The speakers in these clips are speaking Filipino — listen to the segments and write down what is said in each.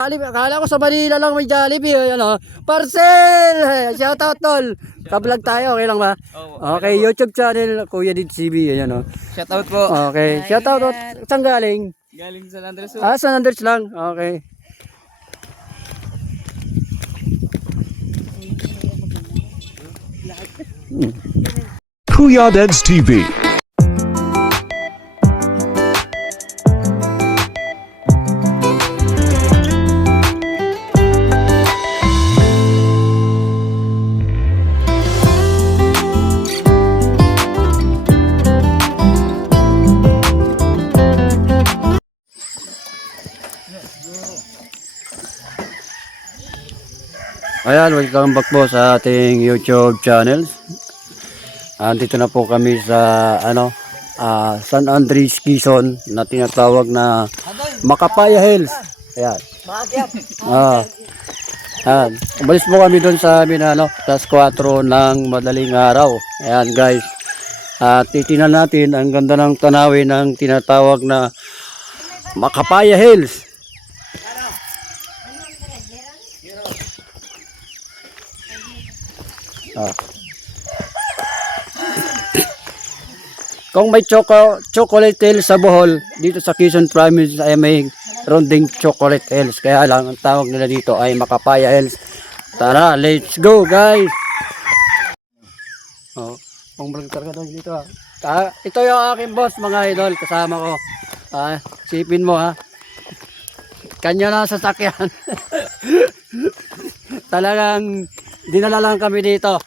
Jollibee, akala ko sa Manila lang may Jollibee, ano. Parcel! Shoutout tol. Ka-vlog tayo, okay lang ba? Okay, YouTube channel Kuya Did CB, ayan oh. Shoutout po. Okay, shoutout. Saan galing? Galing sa Andres. San Andres lang. Okay. Kuya Deds TV. Ayan, welcome back po sa ating YouTube channel. Andito na po kami sa San Andres, Quezon na tinatawag na Macapaya Hills. Ayan. Ayan. Umalis po kami doon sa amin tas 4 ng madaling araw. Ayan guys. At titingnan natin ang ganda ng tanawin ng tinatawag na Macapaya Hills. Kung may chocolate hills sa Bohol, dito sa Quezon Province ay may ronding chocolate hills. Kaya lang ang tawag nila dito ay Macapaya Hills. Tara, let's go guys. Pang vlog talaga dito ito yung aking boss mga idol, kasama ko. Sipin mo kanya na sasakyan. Talagang dinala lang kami dito.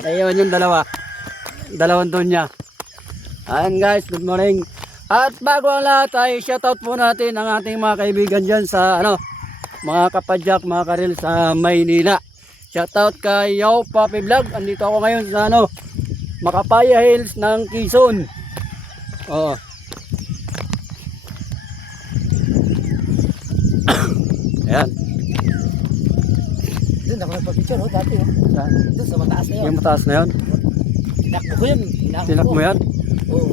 Naiwan yung dalawang doon niya. Ayan guys, good morning. At bago ang lahat ay shoutout po natin ang ating mga kaibigan dyan sa mga kapadyak, mga karil sa Maynila. Shoutout kay Yo Papi Vlog. Andito ako ngayon sa Macapaya Hills ng Quezon. Ayan. Doon ako nagpa-picture dati Doon sa mataas na yun. Yung mataas na yun? Tinakbo ko yun. Tinak mo yan? Oo.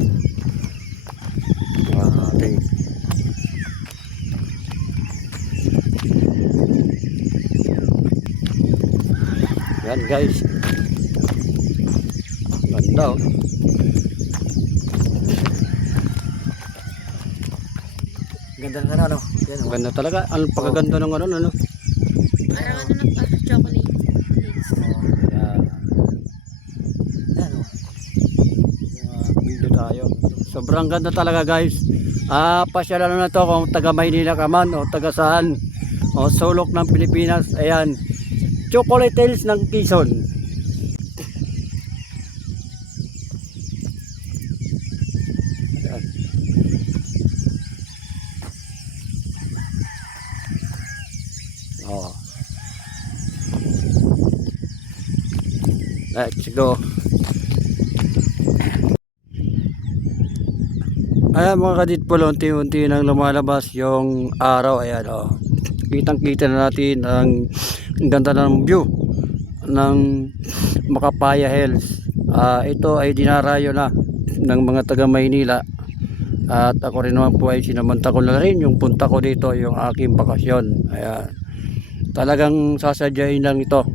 Okay. Yan guys. Ganda Ganda na yan Ganda talaga. Ang pagkaganda ng Parang chocolate. Video tayo. Sobrang ganda talaga guys. Pasyalan na to kung taga Maynila ka man o taga saan o sulok ng Pilipinas. Ayan. Chocolate Hills ng Quezon. Ayan. Let's go. Ayan mga kaditpol, unti-unti nang lumalabas yung araw. Ayan kitang-kita na natin ang ganda ng view ng Macapaya Hills. Ito ay dinarayo na ng mga taga Maynila. At ako rin naman po ay sinamanta ko na rin yung punta ko dito, yung aking bakasyon. Ayan. Talagang sasadyain lang ito.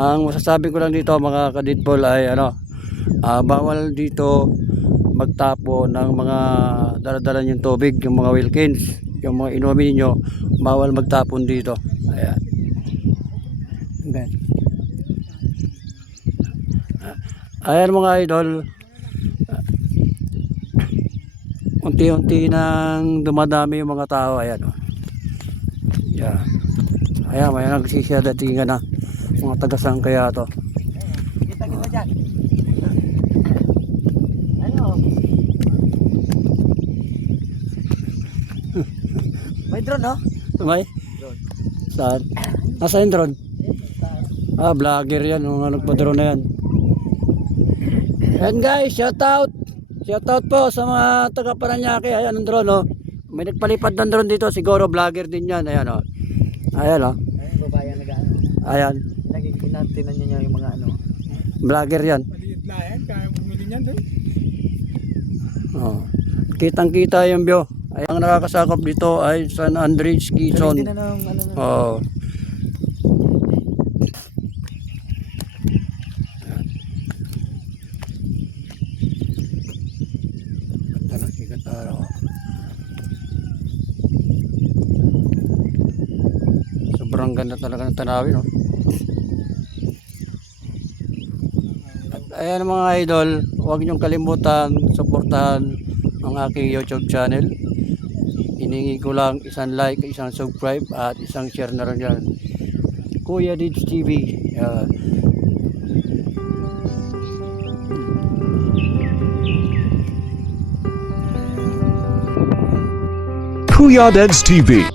Ang masasabi ko lang dito mga kaditpol ay bawal dito magtapo ng mga daladala yung tubig, yung mga Wilkins, yung mga inumin niyo, bawal magtapon dito. Ayan. Ayan mga idol, unti-unti nang dumadami yung mga tao. Ayan yeah. Ayan, may nagsisiyadatingan na mga tagasang kaya to. Kita dyan. May drone May? Drone. Saan? Nasa yung drone? Vlogger yan, mga nagpa-drone na yan. Ayan guys, shoutout po sa mga taga Paranaque. Ayan ang drone may nagpalipad ng drone dito, siguro vlogger din yan. Ayan ayan babayan ayan, Tinan niya yung mga vlogger yan. Maliit na yan, kaya bumili niyan doon. Kitang kita yung view Ay, ang nakakasakop dito ay San Andres, Quezon. Gamitin na ng ano na. Oh. Ganda ng sikat na araw. Sobrang ganda talaga ng tanawin, no? At ayan mga idol, huwag niyong kalimutan suportahan ang aking YouTube channel. Hiningi ko lang isang like, isang subscribe at isang share na rin yan. Kuya Dids TV. Yan. Kuya Deds TV.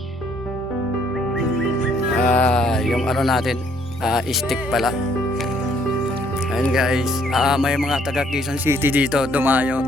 Yung ano natin, stick pala. Ayun guys, may mga taga Quezon City dito, dumayo.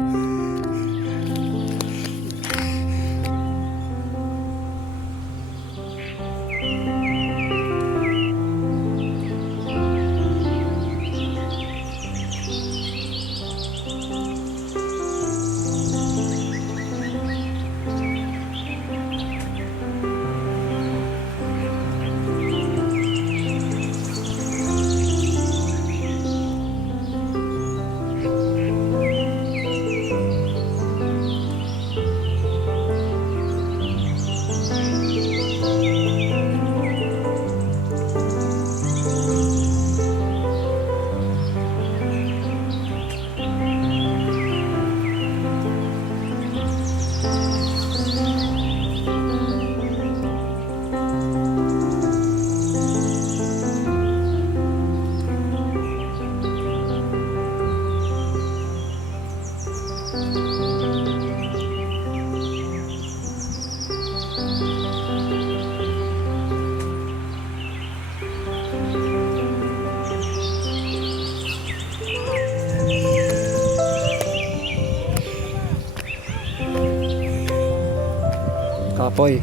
Kapoy.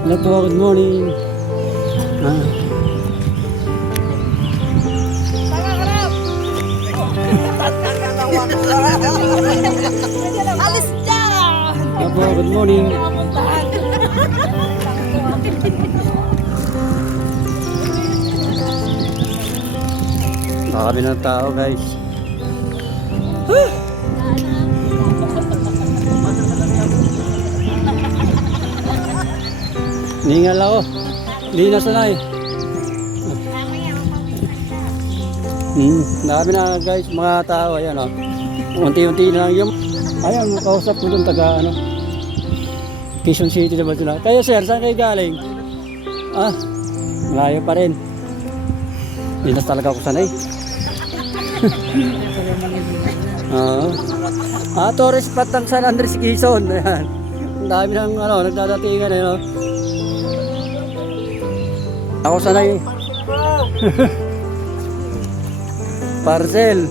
Hello po, good morning. Alis dyan! Hello po, good morning. Marami ng tao guys. Ningal ako. Hindi na sanay. Marami na guys, mga tao. Ayan o. Unti-unti na lang yung... Ayan, kausap ko dun taga ano. Quezon City na ba sila? Kayo sir, saan kayo galing? Malayo pa rin. Hindi na talaga ako sanay. Tourist spot ng San Andres, Quezon. Ayan. Ang dami ng ano, nagdadatingan eh, no? Ako sanay. Parcel.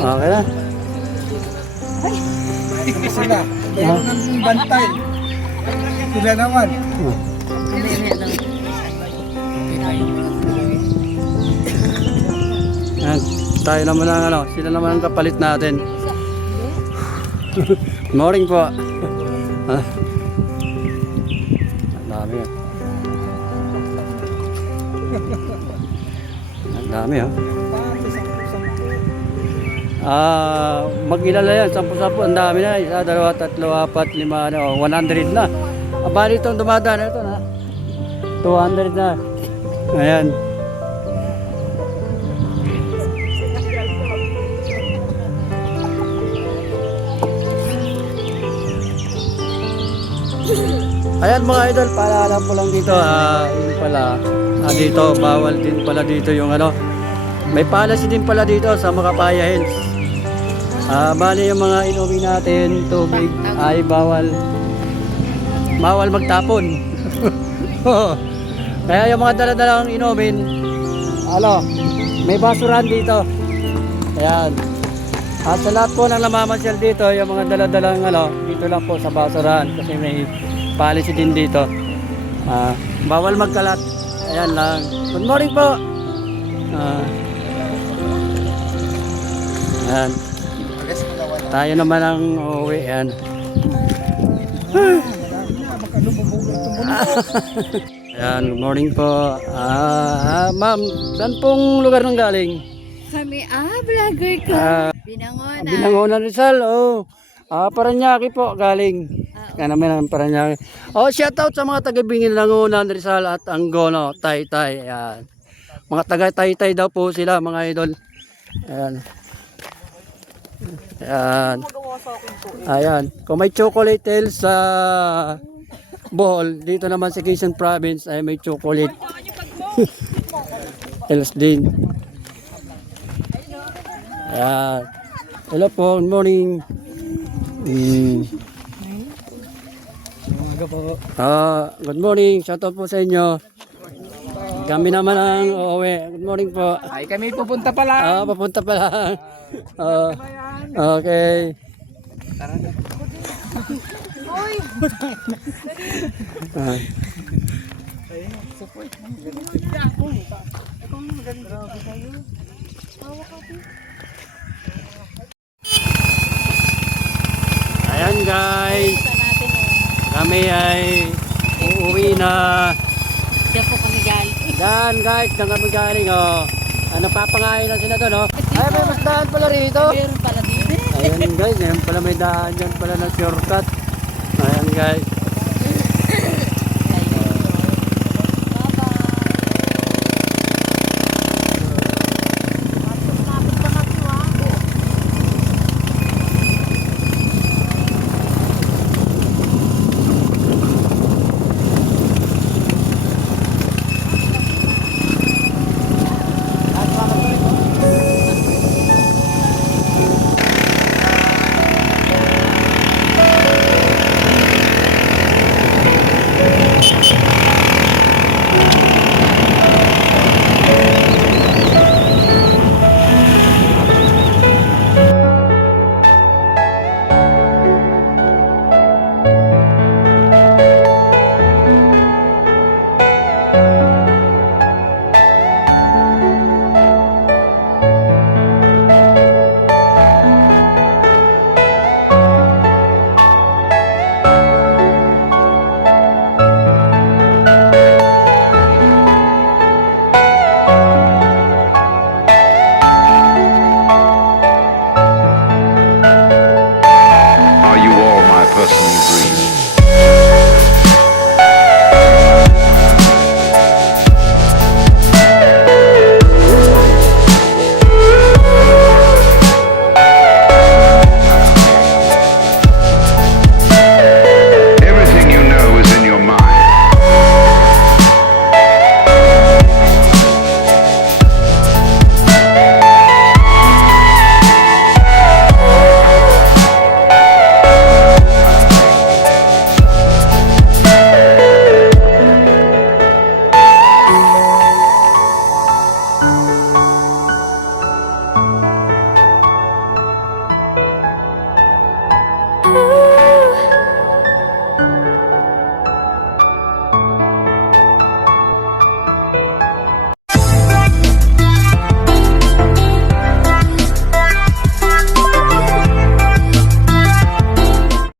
Okay na. Sila. Meron ng bantay. Sila naman. Yan. Tayo naman ang ano, sila naman ang kapalit natin. Morning po. Ang dami yan. Ang dami ha. Mag-ilala yan, 10-10, ang dami na. 1, 2, 3, 4, 5, 100 na. Bali itong dumadaan ito na. 200 na. Ayan. Ayan mga idol, paalala po lang dito, yun pala, dito, bawal din pala dito yung ano, may policy din pala dito sa Makapaya Hills. Bali yung mga inumin natin, tubig, ay bawal magtapon. Kaya yung mga dala-dalang inumin, may basurahan dito. Ayan. At sa lahat po ng namamasyal dito, yung mga dala-dalang dito lang po sa basurahan kasi may policy din dito. Bawal magkalat. Ayan lang. Good morning po. Ayan. Tayo naman ang uuwi. Ayan. Ayan, good morning po. Ma'am, saan pong lugar nang galing? Kami, vlogger ka. Binangonan. Binangonan Rizal, oh. Paranaque po galing. Kaya namin ang Paranaque. Shout out sa mga taga Binangonan Rizal at Angono, Taytay. Ayan. Mga taga Taytay daw po sila, mga idol. Ayan. Ayan. Ayan. Kung may chocolate hills sa Bohol, dito naman sa Quezon Province ay may chocolate hills din. Ayan. Hello po, good morning. Good morning, shout out po sa inyo. Kami naman ang uuwi. Good morning po. Ay, kami pupunta pa lang. Papunta pa lang. Okay. Ayan guys, kami ay uuwi na. Diyan po kami galing. Yan guys, diyan kami galing oh. Napapangain na sila doon oh. Ay, may mas daan pala rito. Meron pala din. Ayan guys, yan pala may daan dyan pala na shortcut. Ayan guys.